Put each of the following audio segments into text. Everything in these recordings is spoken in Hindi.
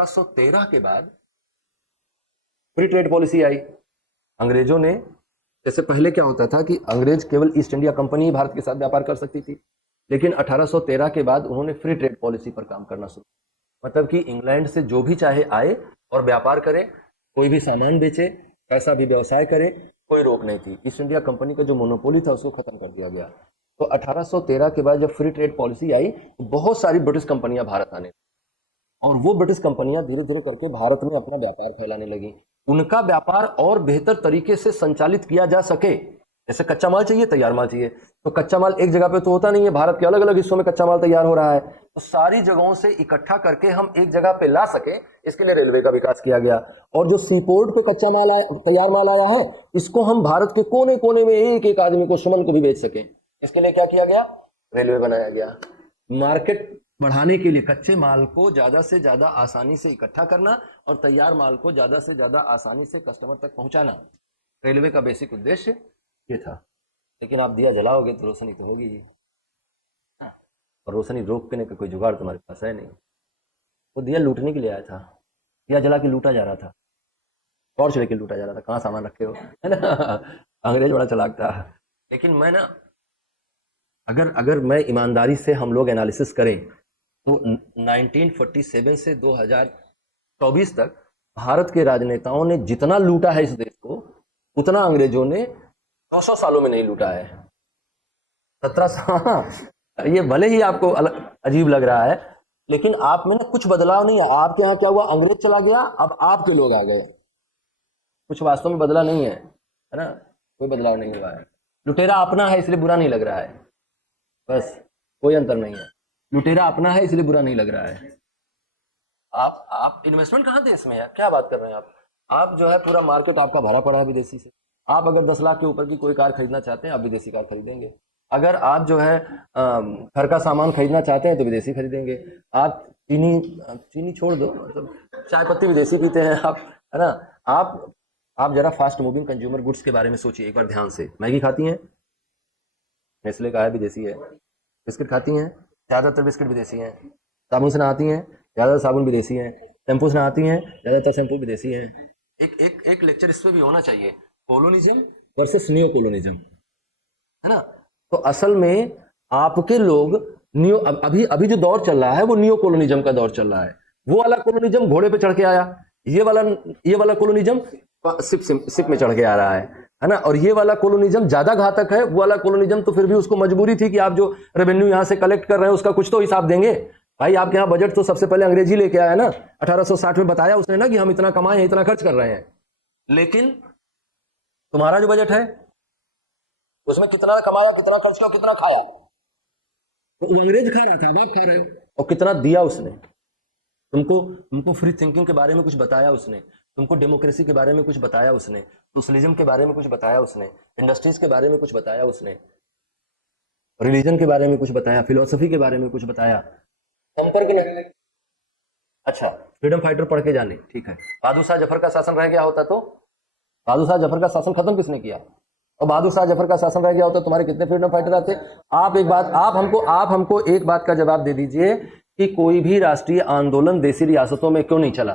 1913 के बाद फ्री ट्रेड पॉलिसी आई। अंग्रेजों ने, जैसे पहले क्या होता था कि अंग्रेज केवल ईस्ट इंडिया कंपनी ही भारत के साथ व्यापार कर सकती थी, लेकिन 1813 के बाद उन्होंने फ्री ट्रेड पॉलिसी पर काम करना शुरू, मतलब कि इंग्लैंड से जो भी चाहे आए और व्यापार करे, कोई भी सामान बेचे, कैसा भी व्यवसाय करे, कोई रोक नहीं थी। ईस्ट इंडिया कंपनी का जो मोनोपोली था उसको खत्म कर दिया गया। तो 1813 के बाद जब फ्री ट्रेड पॉलिसी आई तो बहुत सारी ब्रिटिश कंपनियां भारत आने, और वो ब्रिटिश कंपनियां धीरे धीरे करके भारत में अपना व्यापार फैलाने लगी। उनका व्यापार और बेहतर तरीके से संचालित किया जा सके, जैसे कच्चा माल चाहिए, तैयार माल चाहिए, तो कच्चा माल एक जगह पे तो होता नहीं है, भारत के अलग अलग हिस्सों में कच्चा माल तैयार हो रहा है, तो सारी जगहों से इकट्ठा करके हम एक जगह पे ला सके, इसके लिए रेलवे का विकास किया गया। और जो सी पोर्ट पे कच्चा माल आया, तैयार माल आया है, इसको हम भारत के कोने कोने में एक एक आदमी को, सुमन को भी बेच सके, इसके लिए क्या किया गया? रेलवे बनाया गया। मार्केट बढ़ाने के लिए कच्चे माल को ज्यादा से ज्यादा आसानी से इकट्ठा करना और तैयार माल को ज्यादा से ज्यादा आसानी से कस्टमर तक पहुंचाना, रेलवे का बेसिक उद्देश्य ये था। लेकिन आप दिया जलाओगे तो रोशनी तो होगी ही, और रोशनी रोकने का कोई जुगाड़ तुम्हारे पास है नहीं। वो दिया लूटने के लिए आया था, दिया जला के लूटा जा रहा था, टॉर्च लेके लूटा जा रहा था, कहाँ सामान रखे हो, है ना। अंग्रेज बड़ा चालाक था। लेकिन मैं ना, अगर मैं ईमानदारी से हम लोग एनालिसिस करें तो 1947 से 2024 तक भारत के राजनेताओं ने जितना लूटा है इस देश को, उतना अंग्रेजों ने 200 सालों में नहीं लूटा है। 17 साल, ये भले ही आपको अजीब लग रहा है, लेकिन आप में ना कुछ बदलाव नहीं है। आपके यहाँ क्या हुआ? अंग्रेज चला गया, अब आपके लोग आ गए, कुछ वास्तव में बदला नहीं है ना, कोई बदलाव नहीं हुआ है। लुटेरा अपना है इसलिए बुरा नहीं लग रहा है, बस कोई अंतर नहीं है। लुटेरा अपना है इसलिए बुरा नहीं लग रहा है। आप इन्वेस्टमेंट कहाँ देश में है, क्या बात कर रहे हैं आप जो है पूरा मार्केट आपका भरा पड़ा है विदेशी से। आप अगर 10 लाख के ऊपर की कोई कार खरीदना चाहते हैं, आप विदेशी कार खरीदेंगे। अगर आप जो है घर का सामान खरीदना चाहते हैं तो विदेशी खरीदेंगे। आप चीनी छोड़ दो, मतलब चाय पत्ती विदेशी पीते हैं आप, है ना। आप जरा फास्ट मूविंग कंज्यूमर गुड्स के बारे में सोचिए एक बार ध्यान से। मैगी खाती हैं, नेस्ले का है, विदेशी है। बिस्किट खाती हैं, ज़्यादातर बिस्किट विदेशी हैं। साबुन से नहाती हैं, ज़्यादातर साबुन विदेशी हैं। शैम्पू से नहाती हैं, ज़्यादातर शैम्पू विदेशी हैं। एक लेक्चर इस पर भी होना चाहिए, कोलोनिज्म वर्सेस नियो कोलोनिज्म, है ना। तो असल में आपके लोग अभी जो दौर चल रहा है वो नियो कोलोनिज्म का दौर चल रहा है। वो वाला कोलोनिज्म घोड़े पे चढ़ के आया, ये वाला कोलोनिज्म सिप में चढ़ के आ रहा है ना। और ये वाला कोलोनिज्म ज्यादा घातक है। वो वाला कोलोनिज्म तो फिर भी उसको मजबूरी थी कि आप जो रेवेन्यू यहां से कलेक्ट कर रहे हैं उसका कुछ तो हिसाब देंगे। भाई आपके यहाँ बजट तो सबसे पहले अंग्रेजी लेके आया ना, 1860 में बताया उसने ना कि हम इतना कमाए हैं, इतना खर्च कर रहे हैं। लेकिन तुम्हारा जो बजट है उसमें कितना कमाया, कितना खर्च किया, कितना खाया? तो अंग्रेज खा रहा था, आप खा रहे हो। और कितना दिया उसने तुमको फ्री थिंकिंग के बारे में कुछ बताया उसने, तुमको डेमोक्रेसी के बारे में कुछ बताया उसने, सोशलिज्म के बारे में कुछ बताया उसने, इंडस्ट्रीज के बारे में कुछ बताया उसने, रिलीजन के बारे में कुछ बताया, फिलोसफी के बारे में कुछ बताया। संपर्क नहीं। अच्छा, फ्रीडम फाइटर पढ़ के जाने, ठीक है। बहादुर शाह जफर का शासन रह गया होता तो बहादुर शाह जफर का शासन खत्म किसने किया? और बहादुर शाह जफर का शासन रह गया होता तुम्हारे कितने फ्रीडम फाइटर आते? आप हमको एक बात का जवाब दे दीजिए कि कोई भी राष्ट्रीय आंदोलन देशी रियासतों में क्यों नहीं चला?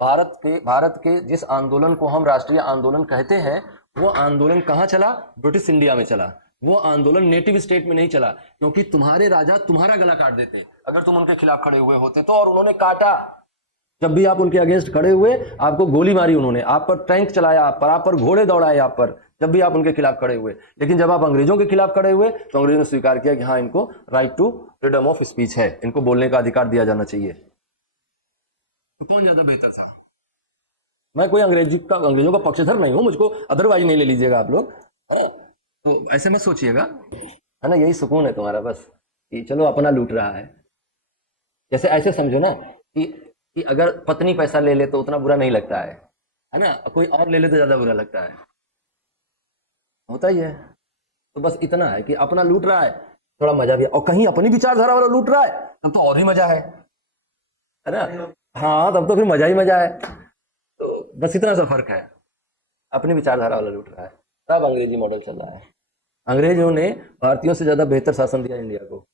भारत के जिस आंदोलन को हम राष्ट्रीय आंदोलन कहते हैं, वो आंदोलन कहाँ चला? ब्रिटिश इंडिया में चला। वो आंदोलन नेटिव स्टेट में नहीं चला, क्योंकि तुम्हारे राजा तुम्हारा गला काट देते अगर तुम उनके खिलाफ खड़े हुए होते तो। और उन्होंने काटा, जब भी आप उनके अगेंस्ट खड़े हुए आपको गोली मारी उन्होंने, आप पर टैंक चलाया, आप पर घोड़े दौड़ाए आप पर, जब भी आप उनके खिलाफ खड़े हुए। लेकिन जब आप अंग्रेजों के खिलाफ खड़े हुए तो अंग्रेजों ने स्वीकार किया कि हाँ, इनको right to freedom of speech है, इनको बोलने का अधिकार दिया जाना चाहिए। तो कौन ज्यादा बेहतर था? मैं कोई अंग्रेजों का पक्षधर नहीं हूं, मुझको अदरवाइज नहीं ले लीजिएगा आप लोग, तो ऐसे मत सोचिएगा, है ना। यही सुकून है तुम्हारा बस, कि चलो अपना लूट रहा है। जैसे ऐसे समझो ना कि अगर पत्नी पैसा ले ले तो उतना बुरा नहीं लगता है ना। कोई और ले ले तो ज्यादा बुरा लगता है, होता ही है। तो बस इतना है कि अपना लूट रहा है, थोड़ा मजा भी है। और कहीं अपनी विचारधारा वाला लूट रहा है तब तो और ही मजा है ना। हाँ, तब तो फिर मजा ही मजा है। तो बस इतना सा फर्क है, अपनी विचारधारा वाला लूट रहा है, तब अंग्रेजी मॉडल चल रहा है। अंग्रेजों ने भारतीयों से ज्यादा बेहतर शासन दिया इंडिया को।